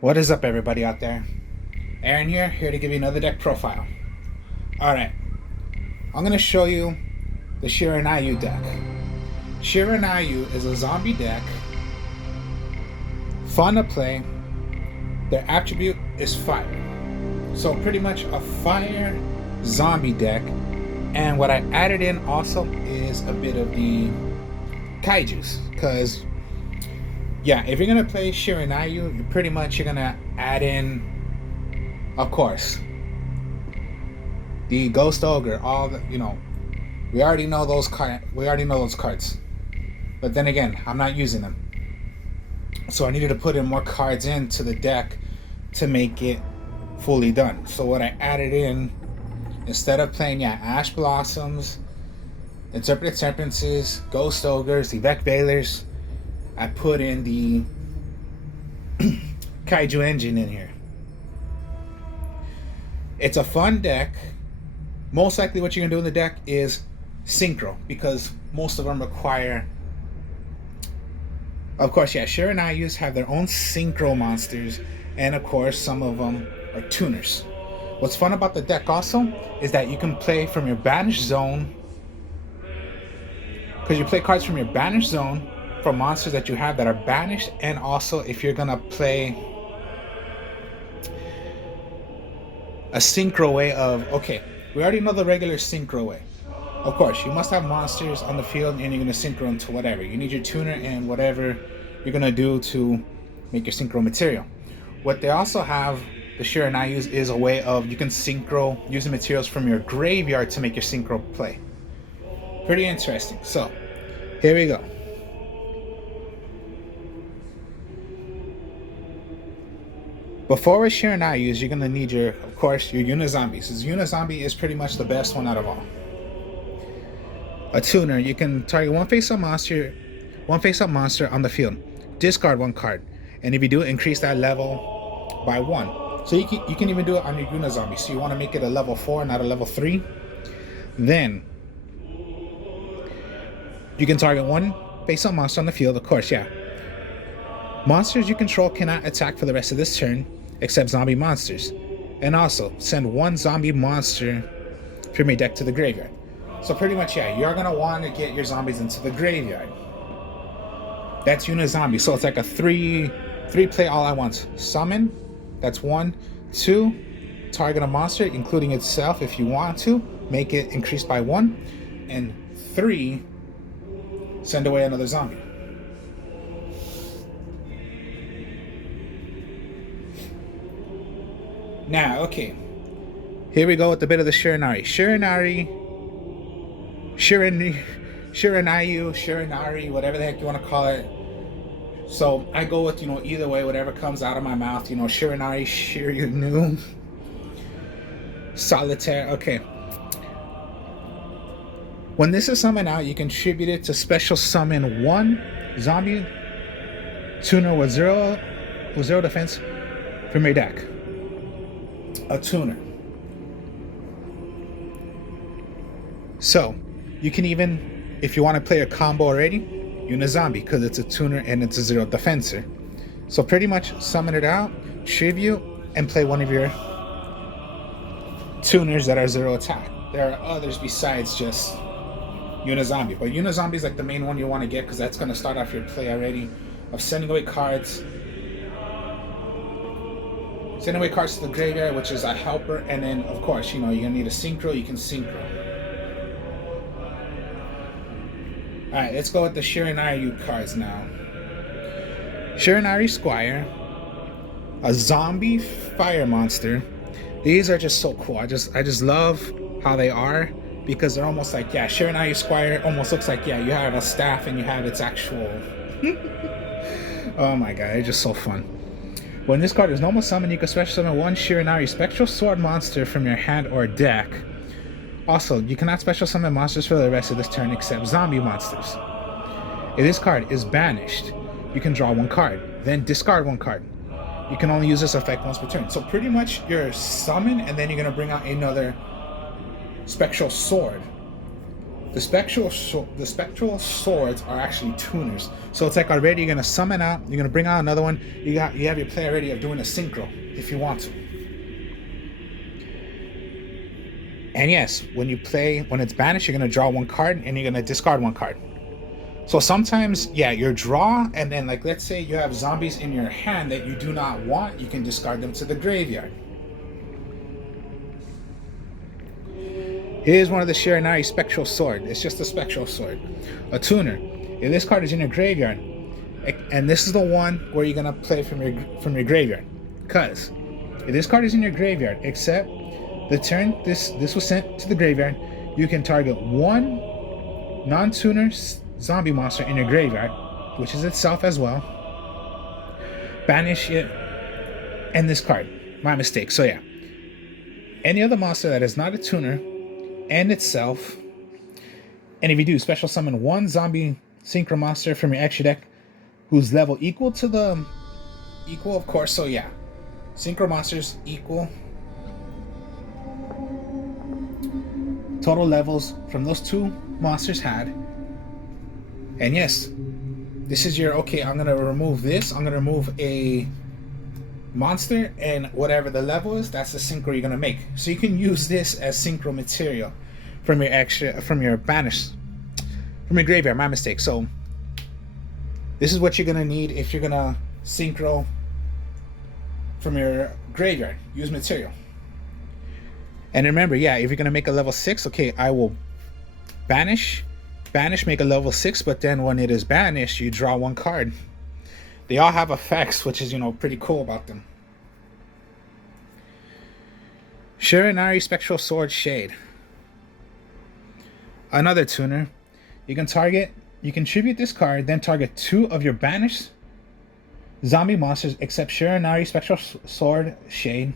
What is up, everybody out there? Aaron here to give you another deck profile. Alright, I'm going to show you the Shiranui deck. Shiranui is a zombie deck, fun to play. Their attribute is fire. So pretty much a fire zombie deck. And what I added in also is a bit of the kaijus, because yeah, if you're gonna play Shiranui, you're gonna add in, of course, the Ghost Ogre. All the, we already know those cards. But then again, I'm not using them, so I needed to put in more cards into the deck to make it fully done. So what I added in, instead of playing Ash Blossoms, Interpreted Temperances, Ghost Ogres, Evoc Veilers, I put in the Kaiju engine in here. It's a fun deck. Most likely what you're going to do in the deck is synchro, because most of them require, of course, Shiranuyus have their own synchro monsters, and of course some of them are tuners. What's fun about the deck also is that you can play from your banished zone, because you play cards from your banished zone for monsters that you have that are banished. And also, if you're gonna play a synchro way of, okay, we already know the regular synchro way. Of course, you must have monsters on the field and you're gonna synchro into whatever. You need your tuner and whatever you're gonna do to make your synchro material. What they also have, the Shiranuyus, is a way of you can synchro using materials from your graveyard to make your synchro play. Pretty interesting. So, here we go. Before with Shiranuyus, you're gonna need of course, your Unizombies. This Unizombie is pretty much the best one out of all. A tuner, you can target one face-up monster on the field. Discard one card, and if you do, increase that level by 1. So you can even do it on your Unizombie. So you want to make it a level 4, not a level 3. Then you can target one face-up monster on the field. Of course, monsters you control cannot attack for the rest of this turn, except zombie monsters. And also, send one zombie monster from your deck to the graveyard. So pretty much, you're going to want to get your zombies into the graveyard. That's Unizombie. So it's like a three play all at once. Summon, that's 1. 2, target a monster, including itself if you want to. Make it increase by 1. And 3, send away another zombie. Now, okay, here we go with a bit of the Shiranui. Shiranui, whatever the heck you want to call it. So I go with, either way, whatever comes out of my mouth. Shiranui, Shiranu, Solitaire. Okay. When this is summoned out, you contribute it to special summon one zombie tuner with zero defense from your deck. A tuner. So you can even, if you want to play a combo already, Unizombie, because it's a tuner and it's a 0 defenser. So pretty much summon it out, tribute, and play one of your tuners that are 0 attack. There are others besides just Unizombie, but Unizombie is like the main one you want to get, because that's going to start off your play already of sending away cards. Send away cards to the graveyard, which is a helper, and then, of course, you're going to need a synchro. You can synchro. Alright, let's go with the Shiranui cards now. Shiranui Squire, a zombie fire monster. These are just so cool. I just love how they are, because they're almost like, Shiranui Squire almost looks like, you have a staff and you have its actual... Oh my god, it's just so fun. When this card is normal summon, you can special summon one Shiranui Spectral Sword monster from your hand or deck. Also, you cannot special summon monsters for the rest of this turn except zombie monsters. If this card is banished, you can draw one card, then discard one card. You can only use this effect once per turn. So pretty much you're summon, and then you're going to bring out another Spectral Sword. the spectral swords are actually tuners. So it's like already you're gonna summon out, you're gonna bring out another one. You have your play already of doing a synchro if you want to. And yes, when it's banished, you're gonna draw one card and you're gonna discard one card. So sometimes, yeah, your draw, and then like let's say you have zombies in your hand that you do not want, you can discard them to the graveyard. Here's one of the Shiranui Spectral Sword. It's just a Spectral Sword. A tuner. If this card is in your graveyard, and this is the one where you're gonna play from your graveyard. Cause if this card is in your graveyard, except the turn this was sent to the graveyard, you can target one non-tuner zombie monster in your graveyard, which is itself as well. Banish it, and this card. My mistake. So yeah. Any other monster that is not a tuner and itself, and if you do, special summon one zombie synchro monster from your extra deck whose level equal, of course, so yeah, synchro monsters equal total levels from those two monsters had. And yes, this is your, okay, I'm gonna remove this, I'm gonna remove a monster, and whatever the level is, that's the synchro you're gonna make. So you can use this as synchro material from your graveyard. My mistake. So this is what you're gonna need if you're gonna synchro from your graveyard. Use material. And remember, yeah, if you're gonna make a level 6, okay, I will banish, make a level 6, but then when it is banished, you draw one card. They all have effects, which is, pretty cool about them. Shiranui Spectral Sword Shade. Another tuner. You can tribute this card, then target 2 of your banished zombie monsters except Shiranui Spectral Sword Shade,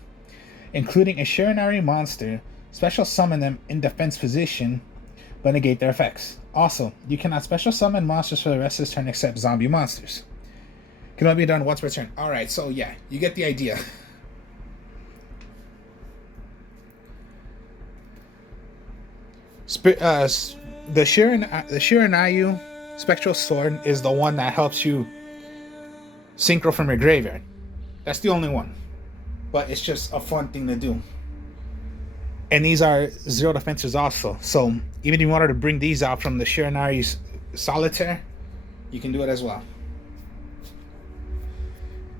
including a Shiranui monster. Special summon them in defense position, but negate their effects. Also, you cannot special summon monsters for the rest of this turn except zombie monsters. Can only be done once per turn. Alright, so yeah, you get the idea. The Shiranui Spectral Sword is the one that helps you synchro from your graveyard. That's the only one. But it's just a fun thing to do. And these are 0 defenses also. So even if you wanted to bring these out from the Shiranui Solitaire, you can do it as well.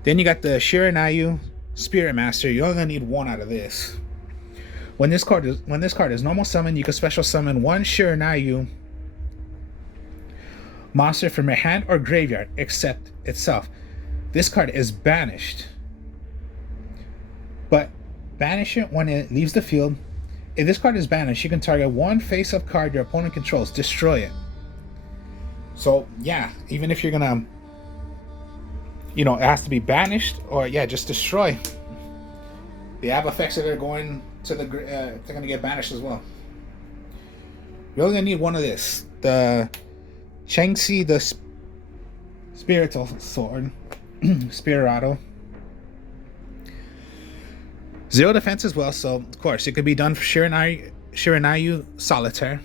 Then you got the Shiranui Spirit Master. You're only gonna need one out of this. When this card is normal summon, you can special summon one Shiranui monster from your hand or graveyard, except itself. This card is banished, but banish it when it leaves the field. If this card is banished, you can target one face-up card your opponent controls, destroy it. So yeah, even if you're gonna, it has to be banished, or yeah, just destroy. They have effects that are going to the they're gonna get banished as well. You're only gonna need one of this, the Changxi, the Spiritual Sword, Spirito. 0 defense as well, so of course it could be done for Shiranui Solitaire.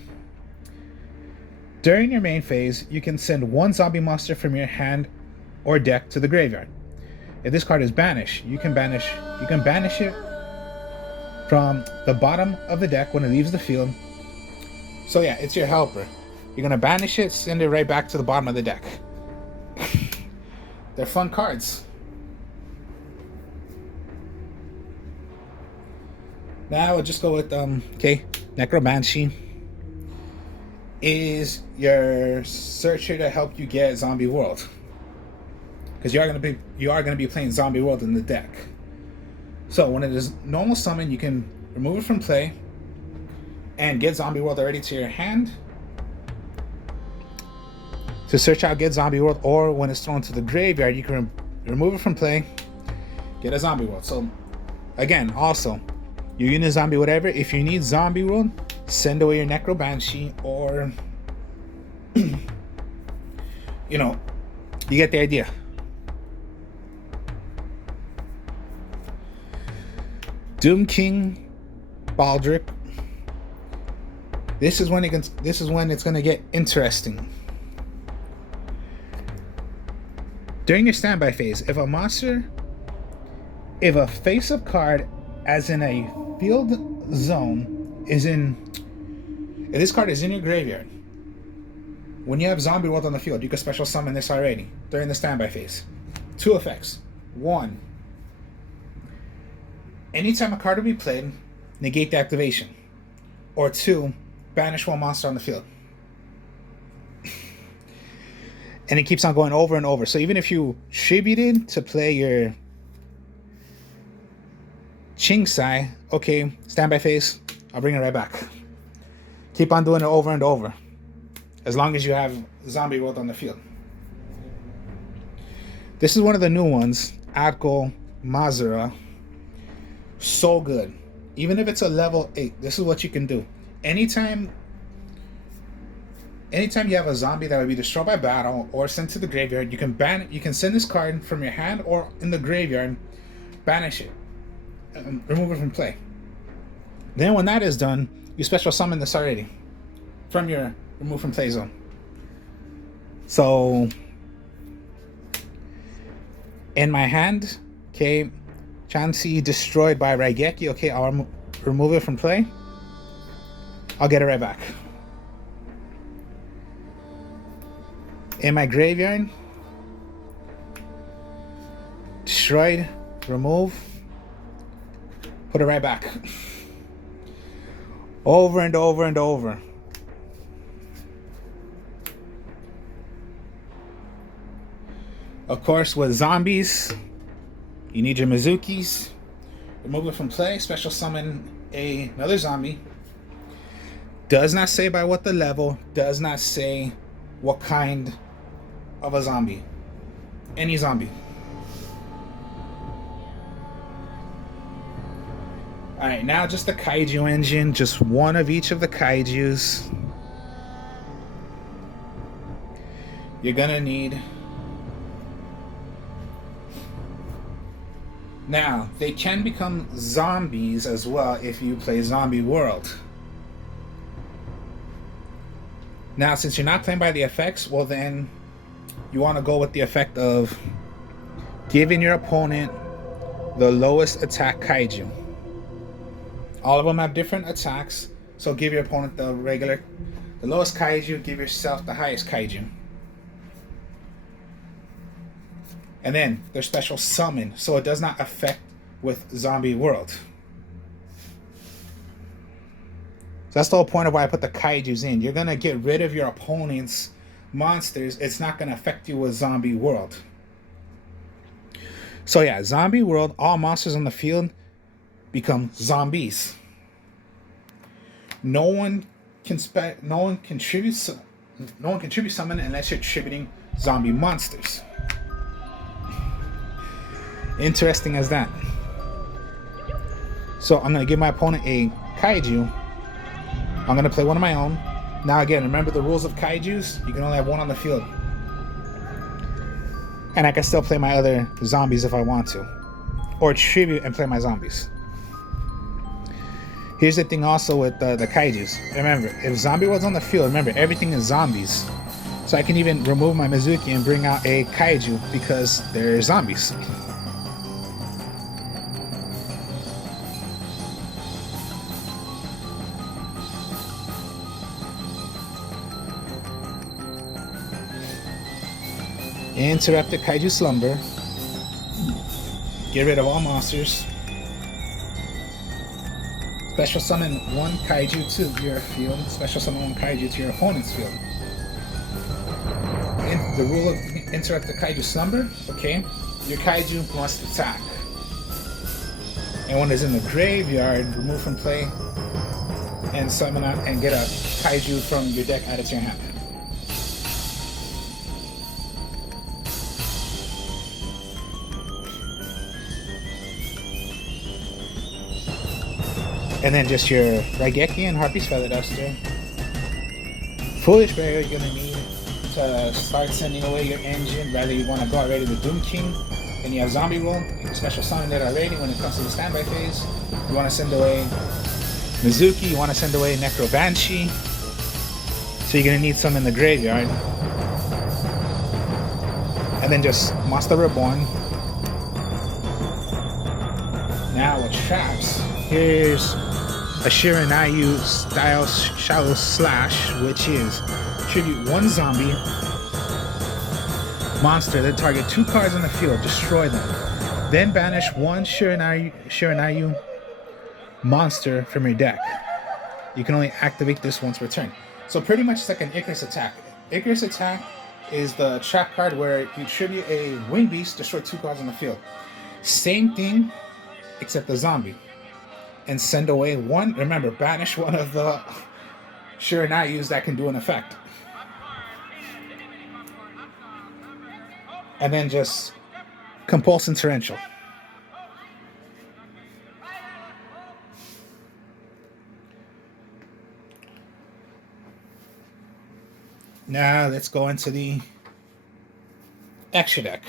During your main phase, you can send one zombie monster from your hand or deck to the graveyard. If this card is banished, you can banish it from the bottom of the deck when it leaves the field. So yeah, it's your helper. You're gonna banish it, send it right back to the bottom of the deck. They're fun cards. Now we'll just go with Necromancy is your searcher to help you get Zombie World, because you are gonna be playing Zombie World in the deck. So when it is normal summon, you can remove it from play and get Zombie World already to your hand to search out, get Zombie World, or when it's thrown to the graveyard, you can remove it from play, get a Zombie World. So again, also, your unit zombie, whatever, if you need Zombie World, send away your Necromancy, or you get the idea. Doom King Baldric. This is when it's gonna get interesting. During your standby phase, if a face-up card, as in a field zone, if this card is in your graveyard, when you have Zombie World on the field, you can special summon this already during the standby phase. 2 effects. 1, anytime a card will be played, negate the activation. Or 2, banish one monster on the field. And it keeps on going over and over. So even if you tributed to play your Chingsai, okay, standby phase, I'll bring it right back. Keep on doing it over and over, as long as you have Zombie World on the field. This is one of the new ones, Atko Mazura. So good. Even if it's a level 8, this is what you can do. Anytime you have a zombie that would be destroyed by battle or sent to the graveyard, you can send this card from your hand or in the graveyard, banish it, and remove it from play. Then when that is done, you special summon this already from your remove from play zone. So in my hand, okay, Chansey destroyed by Raigeki, okay, I'll remove it from play. I'll get it right back. In my graveyard, destroyed, remove, put it right back. Over and over and over. Of course, with zombies, you need your Mizukis. Remove it from play, special summon another zombie. Does not say by what the level, does not say what kind of a zombie. Any zombie. Alright, now just the kaiju engine, just one of each of the kaijus. You're gonna need. Now, they can become zombies as well if you play Zombie World. Now, since you're not playing by the effects, well then, you want to go with the effect of giving your opponent the lowest attack kaiju. All of them have different attacks, so give your opponent the lowest kaiju, give yourself the highest kaiju. And then their special summon, so it does not affect with Zombie World. So that's the whole point of why I put the kaijus in. You're going to get rid of your opponent's monsters. It's not going to affect you with Zombie World. So yeah, Zombie World, all monsters on the field become zombies. No one contribute summon unless you're tributing zombie monsters. Interesting as that. So I'm going to give my opponent a kaiju. I'm going to play one of my own. Now again, remember the rules of kaijus? You can only have one on the field. And I can still play my other zombies if I want to. Or tribute and play my zombies. Here's the thing also with the kaijus. Remember, if Zombie World's on the field, remember, everything is zombies. So I can even remove my Mizuki and bring out a kaiju because they're zombies. Interrupt the kaiju slumber. Get rid of all monsters. Special summon one kaiju to your field. Special summon one kaiju to your opponent's field. And the rule of interrupt the kaiju slumber, okay? Your kaiju must attack. And when it's in the graveyard, remove from play and summon out and get a kaiju from your deck added to your hand. And then just your Raigeki and Harpy's Feather Duster. Foolish Barrier you're going to need to start sending away your engine. Rather you want to go already with Doom King. Then you have Zombie World. You can special summon that already when it comes to the standby phase. You want to send away Mizuki. You want to send away Necromancer. So you're gonna need some in the graveyard. And then just Monster Reborn. Now with traps, here's a Shiranui style Shallow Slash, which is tribute one zombie monster, then target 2 cards on the field, destroy them. Then banish one Shiranui monster from your deck. You can only activate this once per turn. So pretty much it's like an Icarus attack. Icarus attack is the trap card where you tribute a winged beast, destroy 2 cards on the field. Same thing, except the zombie. And send away one, remember, banish one of the Shiranuyus that can do an effect. And then just Compulse and Torrential. Now let's go into the extra deck.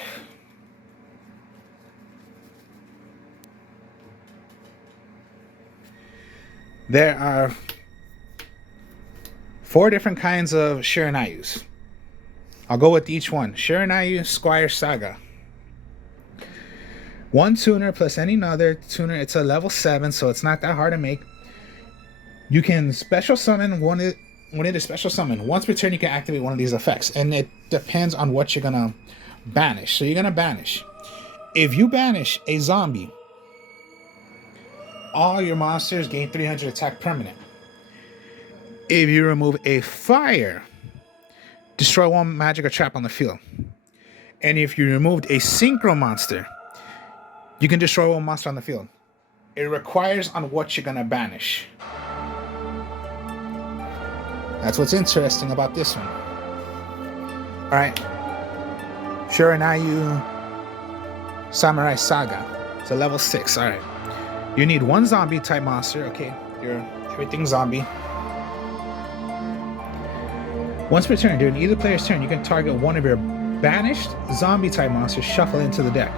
There are 4 different kinds of Shiranuyus. I'll go with each one. Shiranui Squire Saga. 1 tuner plus any other tuner. It's a level 7, so it's not that hard to make. You can special summon one of the special summon. Once per turn, you can activate one of these effects, and it depends on what you're gonna banish. So you're gonna banish. If you banish a zombie, all your monsters gain 300 attack permanent. If you remove a fire, destroy 1 magic or trap on the field. And if you removed a synchro monster, you can destroy 1 monster on the field. It requires on what you're gonna banish. That's what's interesting about this one. Alright. Shiranui Samurai Saga. It's a level 6. Alright. You need 1 zombie type monster. Okay. You're everything zombie. Once per turn, during either player's turn, you can target one of your banished zombie type monsters, shuffle into the deck.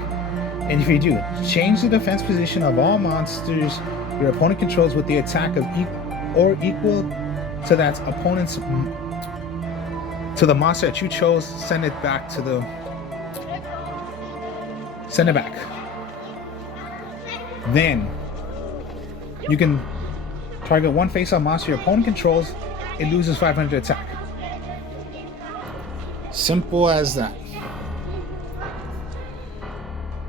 And if you do, change the defense position of all monsters your opponent controls with the attack of equal to that opponent's to the monster that you chose. Send it back. Then you can target 1 face-up monster your opponent controls. It loses 500 attack. Simple as that.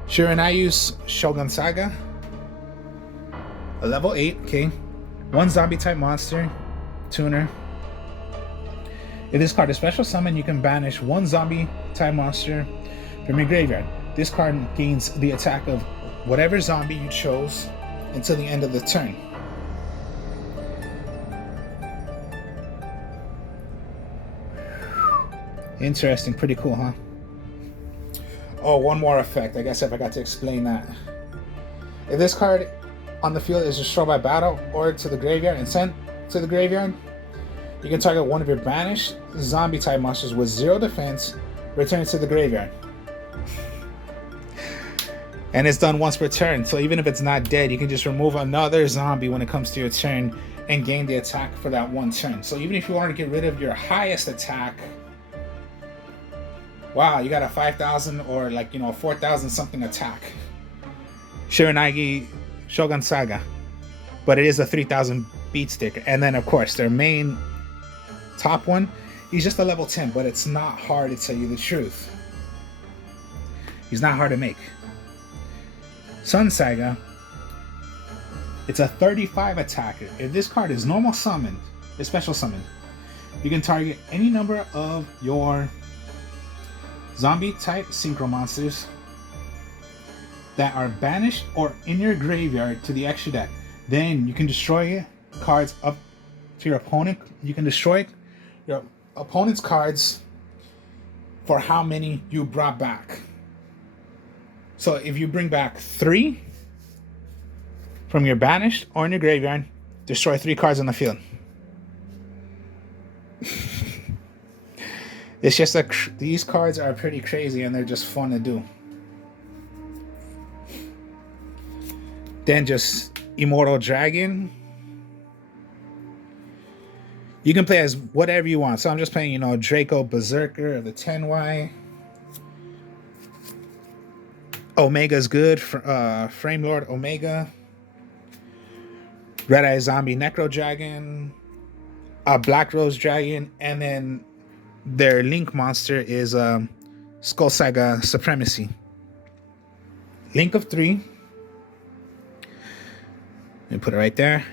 Shiranuyu's Shogun Saga. A level 8, okay. 1 zombie type monster, tuner. If this card is special summon, you can banish 1 zombie type monster from your graveyard. This card gains the attack of whatever zombie you chose until the end of the turn. Interesting, pretty cool, huh? Oh, one more effect. I guess I forgot to explain that. If this card on the field is destroyed by battle or to the graveyard and sent to the graveyard, you can target one of your banished zombie type monsters with 0 defense, return it to the graveyard. And it's done once per turn, so even if it's not dead, you can just remove another zombie when it comes to your turn and gain the attack for that 1 turn. So even if you want to get rid of your highest attack, wow, you got a 5,000 or 4,000 something attack. Shiranui Shogun Saga. But it is a 3,000 beat stick. And then of course their main top one, he's just a level 10, but it's not hard to tell you the truth. He's not hard to make. Sun Saga. It's a 35 attacker. If this card is normal summoned, is special summoned, you can target any number of your zombie type synchro monsters that are banished or in your graveyard to the extra deck. Then you can destroy cards up to your opponent. You can destroy your opponent's cards for how many you brought back. So if you bring back 3 from your banished or in your graveyard, destroy 3 cards on the field. It's just these cards are pretty crazy and they're just fun to do. Then just Immortal Dragon. You can play as whatever you want. So I'm just playing, Draco Berserker or the 10Y. Omega's good. Frame Lord Omega. Red Eye Zombie Necro Dragon. Black Rose Dragon. And then their Link monster is Skull Saga Supremacy. Link of 3. And put it right there.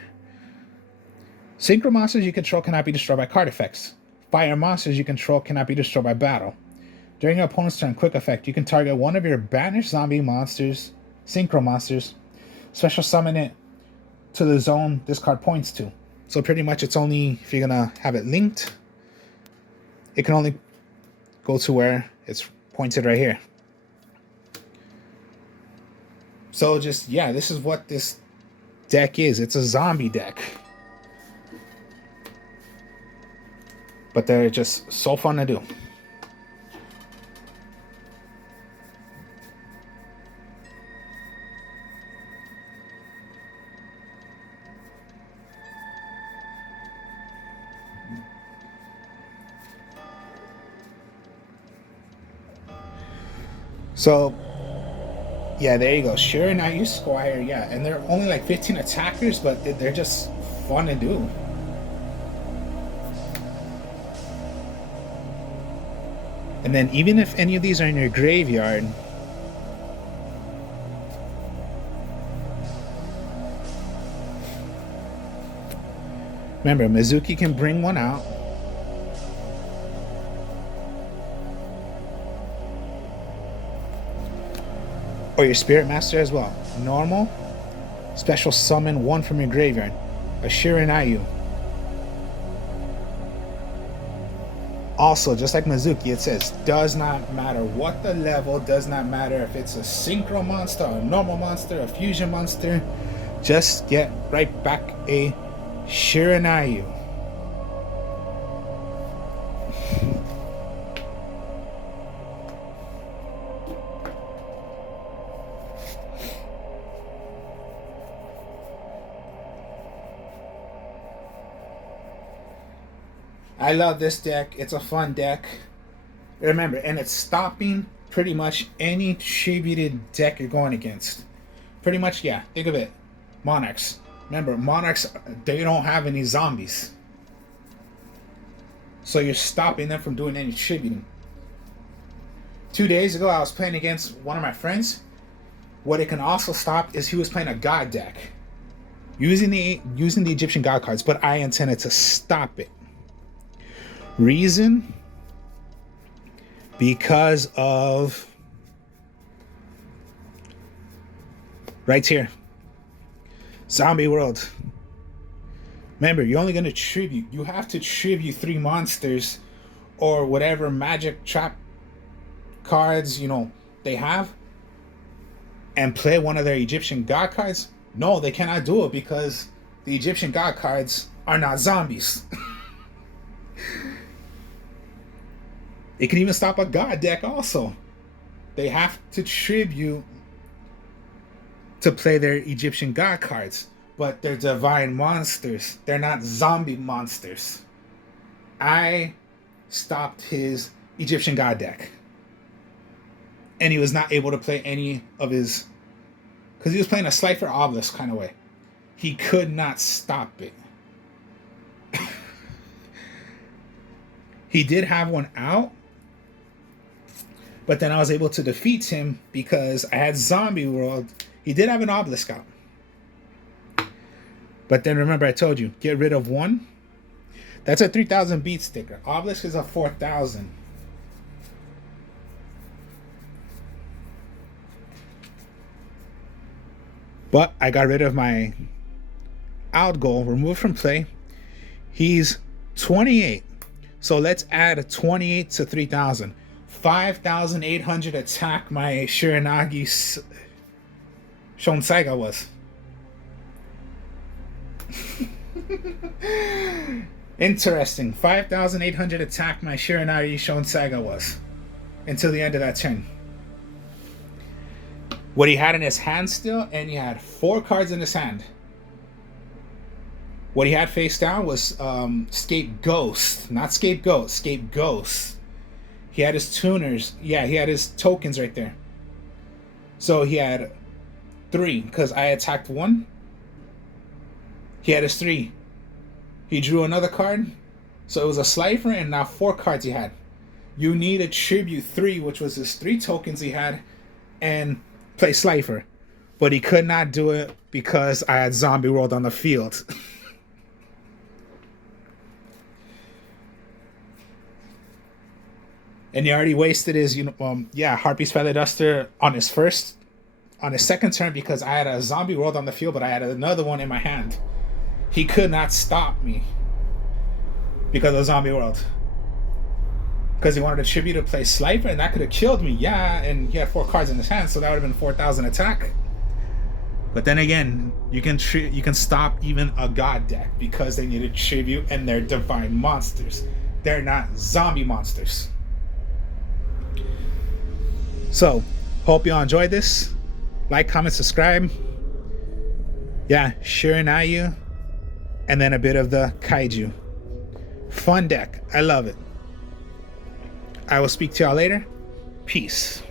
Synchro monsters you control cannot be destroyed by card effects. Fire monsters you control cannot be destroyed by battle. During your opponent's turn, quick effect, you can target one of your banished zombie monsters, synchro monsters, special summon it to the zone this card points to. So pretty much it's only, if you're going to have it linked, it can only go to where it's pointed right here. So just, yeah, this is what this deck is. It's a zombie deck. But they're just so fun to do. So, yeah, there you go. Shiranui Squire, yeah. And they're only like 15 attackers, but they're just fun to do. And then even if any of these are in your graveyard, remember, Mizuki can bring one out. Or your Spirit Master as well. Normal, special summon one from your graveyard. A Shiranui. Also, just like Mizuki, it says, does not matter what the level, does not matter if it's a synchro monster, a normal monster, a fusion monster, just get right back a Shiranui. I love this deck. It's a fun deck. Remember, and it's stopping pretty much any tributed deck you're going against. Pretty much, yeah. Think of it. Monarchs. Remember, Monarchs, they don't have any zombies. So you're stopping them from doing any tributing. 2 days ago, I was playing against one of my friends. What it can also stop is he was playing a God deck. Using the Egyptian God cards, but I intended to stop it. Reason? Because of right here. Zombie World. Remember, you're only going to tribute. You have to tribute 3 monsters or whatever magic trap cards, they have, and play one of their Egyptian God cards. No, they cannot do it because the Egyptian God cards are not zombies. It can even stop a God deck also. They have to tribute to play their Egyptian God cards. But they're divine monsters. They're not zombie monsters. I stopped his Egyptian God deck. And he was not able to play any of his... Because he was playing a Slifer Obelisk kind of way. He could not stop it. He did have one out. But then I was able to defeat him because I had Zombie World. He did have an Obelisk out. But then remember I told you, get rid of one. That's a 3,000 beat sticker. Obelisk is a 4,000. But I got rid of my out goal, removed from play. He's 28. So let's add a 28 to 3,000. 5,800 attack my Shiranagi Shon Saiga was. Interesting. 5,800 attack my Shiranagi Shon Saiga was. Until the end of that turn. What he had in his hand still, and he had 4 cards in his hand. What he had face down was Scapegoat, not Scapegoat, Scapegoat. He had his tuners. Yeah, he had his tokens right there. So he had 3 because I attacked 1. He had his 3. He drew another card. So it was a Slifer and now 4 cards he had. You need to tribute 3, which was his 3 tokens he had, and play Slifer. But he could not do it because I had Zombie World on the field. And he already wasted his, Harpy's Feather Duster on his second turn because I had a Zombie World on the field, but I had another one in my hand. He could not stop me because of Zombie World. Because he wanted to tribute to play Slifer, and that could have killed me. Yeah, and he had 4 cards in his hand, so that would have been 4,000 attack. But then again, you can stop even a God deck because they need a tribute and they're divine monsters. They're not zombie monsters. So, hope y'all enjoyed this. Like, comment, subscribe. Yeah, Shiranui, and then a bit of the Kaiju. Fun deck. I love it. I will speak to y'all later. Peace.